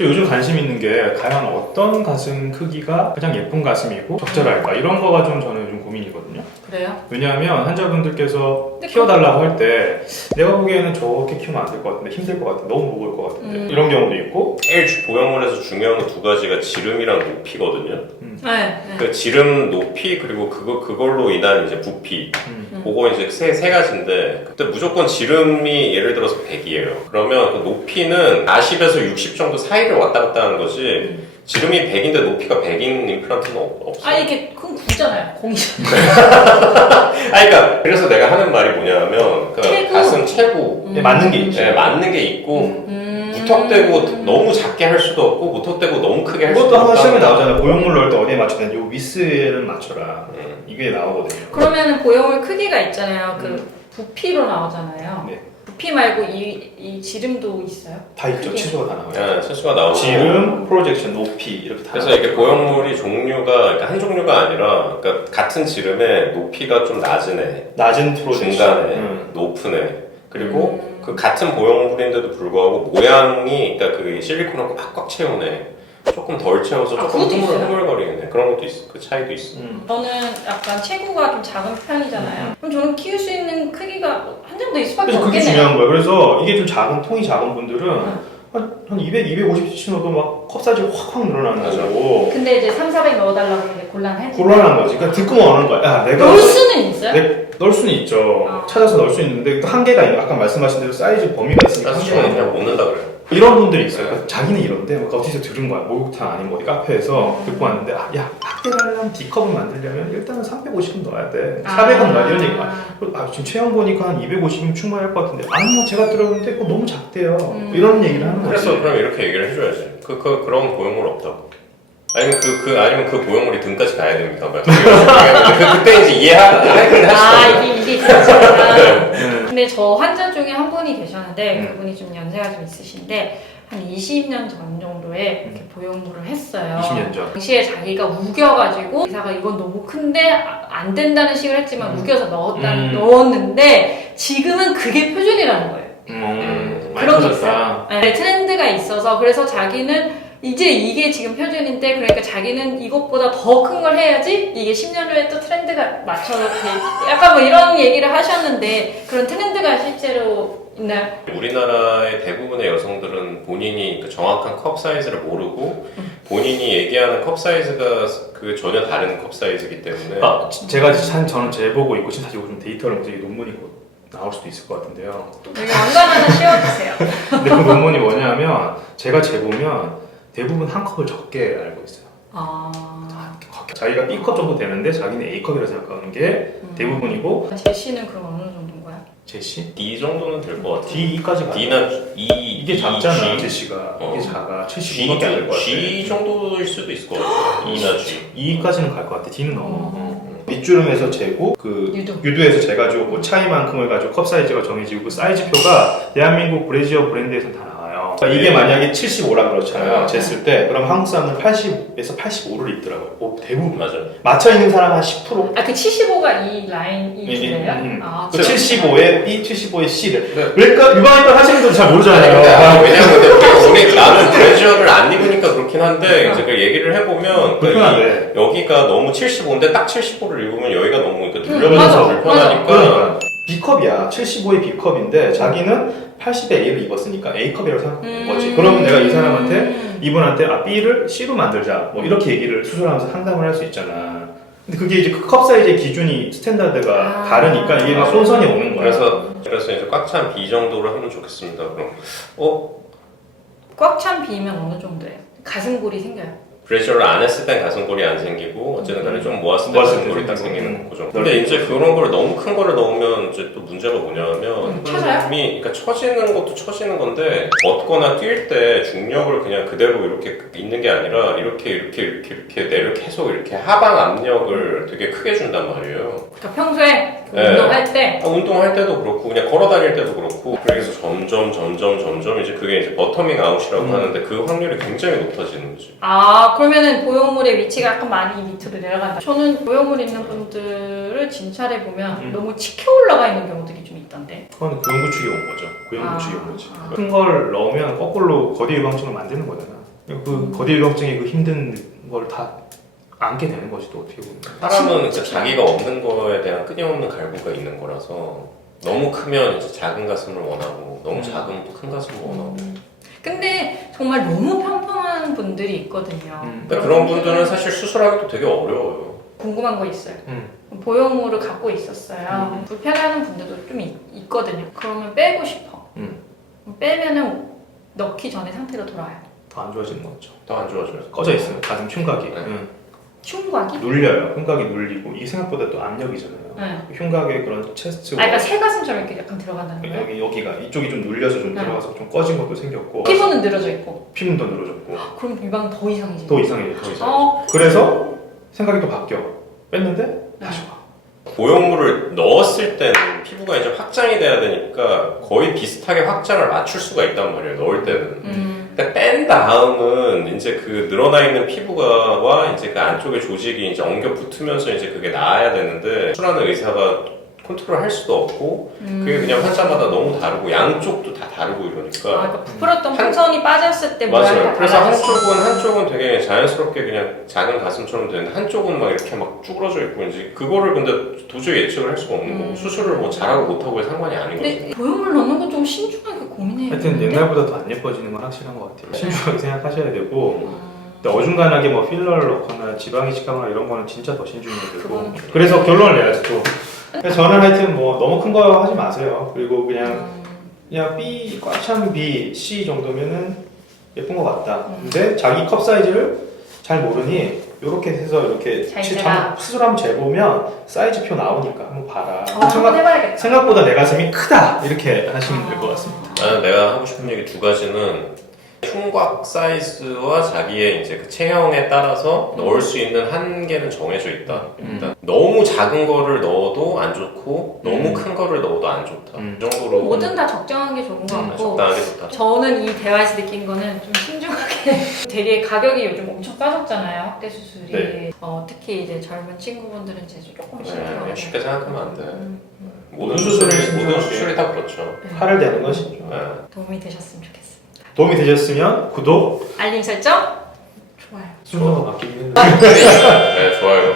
저 요즘 관심 있는 게 과연 어떤 가슴 크기가 가장 예쁜 가슴이고 적절할까 이런 거가 좀 저는 요즘 고민이거든요. 그래요? 왜냐하면 환자분들께서 키워달라고 할 때 내가 보기에는 저렇게 키우면 안 될 것 같은데 힘들 것 같은데 너무 무거울 것 같은데 이런 경우도 있고 제일 보형물에서 중요한 거 두 가지가 지름이랑 높이거든요. 네. 그 지름 높이 그리고 그걸로 인한 이제 부피 그거 이제 세 가지인데 그때 무조건 지름이 예를 들어서 100이에요. 그러면 그 높이는 40에서 60 정도 사이를 왔다 갔다 하는 거지 지름이 100인데 높이가 100인 임플란트는 없어요. 이게 그건 구잖아요. 공이. 그러니까 그래서 내가 하는 말이 뭐냐면 체구. 가슴 체구 맞는 게 있죠. 네, 맞는 게 있고 무턱대고 너무 작게 할 수도 없고 무턱대고 너무 크게 할 수도 그것도 없고 한번 시험에 나오잖아요. 보형물 넣을 때 어디에 맞추든 요 위스에는 맞춰라. 이게 나오거든요. 그러면은 보형물 크기가 있잖아요. 그 부피로 나오잖아요. 네. 부피 말고 이 지름도 있어요? 다 있죠. 크게. 치수가 다 나와요. 네, 실수가 나오고 지름, 프로젝션, 높이 이렇게 다. 그래서 나와요. 이게 보형물이 종류가 그러니까 한 종류가 아니라 그러니까 같은 지름에 높이가 좀 낮은 애, 낮은 프로젝션. 중간에 높은 애 그리고 그 같은 보형물인데도 불구하고 모양이 그러니까 그 실리콘하고 꽉꽉 채운 애 조금 덜 채워서 조금 그것도 있어요? 흐물거리는 애 그런 것도 있어. 그 차이도 있어. 저는 약간 체구가 좀 작은 편이잖아요. 그럼 저는 키울 수 있는 크기가 한정돼 있을 수밖에 그래서 그게 없겠네요. 중요한 거예요. 그래서 이게 좀 작은 통이 작은 분들은 한 200, 250cc 넣어도 막 컵 사이즈가 확확 늘어나는 맞아. 거고 근데 이제 3, 400 넣어달라고 하는데 곤란하지. 곤란한 거지. 그러니까 듣고만 오는 거야. 야, 내가 넣을 수는 있어요? 넣을 수는 있죠. 찾아서 넣을 수 있는데 또 한계가 있는. 아까 말씀하신 대로 사이즈 범위가 있으니까 그래서 한계가 저는 있는 그냥 거고. 못 넣는다 그래요. 이런 분들이 있어요. 그러니까 자기는 이런데 막 어디서 들은 거야. 목욕탕 아니면 어디 카페에서 듣고 왔는데 야 확대를 하려면 D컵을 만들려면 일단은 350은 넣어야 돼. 400은 넣어야 돼. 이런 얘기가. 지금 체형 보니까 한 250이면 충분할 것 같은데 아니요 제가 들었는데 그거 너무 작대요. 이런 얘기를 하는 거지. 그래서 그럼 이렇게 얘기를 해줘야지. 그런 보형물 없다고. 아니면 그 보형물이 등까지 가야 됩니다. 그때 이제 이해하긴 하시죠. 이게 그렇구나. 근데 저 환자 중에 한 분이 계셨는데 그분이 좀 연세가 좀 있으신데 한 20년 전 정도에 이렇게 보형물을 했어요. 20년 전. 당시에 자기가 우겨가지고 의사가 이건 너무 큰데 안 된다는 식을 했지만 우겨서 넣었는데 지금은 그게 표준이라는 거예요. 많이 그런 게 커졌다. 있어요. 네, 트렌드가 있어서 그래서 자기는 이제 이게 지금 표준인데 그러니까 자기는 이것보다 더 큰 걸 해야지 이게 10년 후에 또 트렌드가 맞춰서 약간 뭐 이런 얘기를 하셨는데 그런 트렌드가 실제로 있나요? 우리나라의 대부분의 여성들은 본인이 그 정확한 컵 사이즈를 모르고 본인이 얘기하는 컵 사이즈가 그 전혀 다른 컵 사이즈이기 때문에 제가 저는 재보고 있고 지금 사실 요즘 데이터를 보세요. 논문이 곧 나올 수도 있을 것 같은데요. 여기 왕관 하나 씌워주세요. 근데 그 논문이 뭐냐면 제가 재보면 대부분 한 컵을 적게 알고 있어요. 자기가 B컵 정도 되는데 자기는 A컵이라 생각하는 게 대부분이고 제시는 그럼 어느 정도인가요? 제시? D 정도는 될 것 같아요. D까지 가요. D나 E 이게 작잖아. G. 제시가 이게 작아. G 75밖에 안 될 것 같아. G 정도일 수도 있을 것 같아요. E나 G. E까지는 갈 것 같아. D는 넘어. 밑주름에서 재고 그 유두에서 재가지고 그 차이만큼을 가지고 컵 사이즈가 정해지고 그 사이즈표가 대한민국 브래지어 브랜드에서 다 나와요. 그러니까 이게 만약에 75라 그렇잖아요. 쟀을 때 그럼 한국 사람들 80에서 85를 입더라고요. 대부분 맞아요. 맞춰 있는 사람 한 10%. 그 75가 이 라인이 주네요? 그 75에 B, 75에 C를. 네. 그러니까 유방인권 하시는 분들 잘 모르잖아요. 왜냐면 나는 브래지어를 안 입으니까 그렇긴 한데 이제 그 얘기를 해보면 불편한데. 여기가 너무 75인데 딱 75를 입으면 여기가 너무 눌려버려서 맞아, 불편하니까 그러니까 B컵이야. 75의 B컵인데 자기는 80의 A를 입었으니까 A컵이라고 생각하는 거지. 그러면 내가 이 사람한테 이분한테 B를 C로 만들자 뭐 이렇게 얘기를 수술하면서 상담을 할 수 있잖아. 근데 그게 이제 그 컵 사이즈의 기준이 스탠다드가 다르니까 이게 막 손선이 오는 거야. 그래서 이제 꽉 찬 B 정도로 하면 좋겠습니다. 그럼 꽉 찬 B면 어느 정도예요? 가슴골이 생겨요? 브래지어를 안 했을 땐 가슴골이 안 생기고 어쨌든 간에 좀 모았을 때 가슴골이 딱 생기는 거죠. 근데 이제 그런 걸 너무 큰 거를 넣으면 이제 또 문제가 뭐냐면 쳐져요? 그러니까 처지는 것도 처지는 건데 걷거나 뛸 때 중력을 그냥 그대로 이렇게 있는 게 아니라 이렇게 내를 계속 이렇게 하방 압력을 되게 크게 준단 말이에요. 그러니까 평소에 네. 운동할 때 운동할 때도 그렇고 그냥 걸어 다닐 때도 그렇고 그래서 점점 이제 그게 이제 버터밍 아웃이라고 하는데 그 확률이 굉장히 높아지는 거지. 그러면은 보형물의 위치가 약간 많이 밑으로 내려간다. 저는 보형물 있는 분들을 진찰해 보면 너무 치켜 올라가 있는 경우들이 좀 있던데. 그건 구형구축이 온 거죠. 구형구축이 온 거지. 큰 걸 넣으면 거꾸로 거리 유방증을 만드는 거잖아. 그 거딜경증의 그 힘든 걸 다 안게 되는 거지 또 어떻게 보면. 사람은 진짜 자기가 없는 거에 대한 끊임없는 갈구가 있는 거라서 너무 크면 이제 작은 가슴을 원하고 너무 작으면 또 큰 가슴을 원하고. 근데 정말 너무 평평한 분들이 있거든요. 근데 그런 분들은 사실 수술하기도 되게 어려워요. 궁금한 거 있어요. 보형물을 갖고 있었어요. 불편해하는 분들도 좀 있거든요. 그러면 빼고 싶어. 빼면은 넣기 전에 상태로 돌아와요. 더 안 좋아지는 거죠. 더 안 좋아져요. 꺼져 있어요. 가슴 흉곽이. 네. 흉곽이? 눌려요. 흉곽이 눌리고 이게 생각보다 또 압력이잖아요. 흉곽의 그런 체스트. 그러니까 새 가슴처럼 이렇게 약간 들어간다는 거예요? 여기가 이쪽이 좀 눌려서 좀 들어가서 좀 꺼진 것도 생겼고. 피부는 늘어져 있고. 피부는 더 늘어졌고. 그럼 유방 더 이상해지네. 더 이상해졌죠. 어. 그래서 생각이 또 바뀌어. 뺐는데 다시 와. 보형물을 넣었을 때는 피부가 이제 확장이 돼야 되니까 거의 비슷하게 확장을 맞출 수가 있단 말이에요. 넣을 때는. 근데 뺀 다음은 이제 그 늘어나 있는 피부가와 이제 그 안쪽의 조직이 이제 엉겨 붙으면서 이제 그게 나아야 되는데 수술하는 의사가 컨트롤 할 수도 없고 그게 그냥 환자마다 너무 다르고 양쪽도 다 다르고 이러니까. 그러니까 부풀었던 풍선이 빠졌을 때 모양이 맞아요. 다 그래서 달라졌어. 한쪽은 되게 자연스럽게 그냥 작은 가슴처럼 되는데 한쪽은 막 이렇게 막 쭈그러져 있고 이제 그거를 근데 도저히 예측을 할 수가 없는 거고 수술을 뭐 잘하고 못하고의 상관이 아닌 거죠. 근데 보형물 넣는 건 좀 신중하게 고민해야 하여튼 되는데? 옛날보다 더 안 예뻐지는 건 확실한 것 같아요. 신중하게 생각하셔야 되고 근데 어중간하게 뭐 필러를 넣거나 지방 이식하거나 이런 거는 진짜 더 신중해야 되고 그건 그래서 결론을 내야지 또. 그래서 저는 하여튼 뭐 너무 큰 거 하지 마세요. 그리고 그냥 B, 꽉 찬 B, C 정도면은 예쁜 것 같다. 근데 자기 컵 사이즈를 잘 모르니 이렇게 해서 이렇게 잘 재라. 스스로 한번 재보면 사이즈표 나오니까 한번 봐라. 한번 해봐야겠다. 생각보다 내 가슴이 크다 이렇게 하시면 될 것 같습니다. 나는 내가 하고 싶은 얘기 두 가지는 흉곽 사이즈와 자기의 이제 그 체형에 따라서 넣을 수 있는 한계는 정해져 있다. 일단 너무 작은 거를 넣어도 안 좋고 너무 큰 거를 넣어도 안 좋다. 그 정도로 뭐든 다 적정한 게 좋은 것 같고 적당하게 좋다. 저는 이 대화에서 느낀 거는 좀 신중하게 되게 가격이 요즘 엄청 싸졌잖아요. 확대 수술이. 네. 특히 이제 젊은 친구분들은 이제 조금 신중하게. 네, 쉽게 생각하면 안 돼. 모든 모든 수술이 신중하게. 다 그렇죠. 팔을 대는 건 신중. 네. 도움이 되셨으면 좋겠습니다. 도움이 되셨으면 구독, 알림 설정, 좋아요. 순서가 바뀌긴 했는데 네, 좋아요.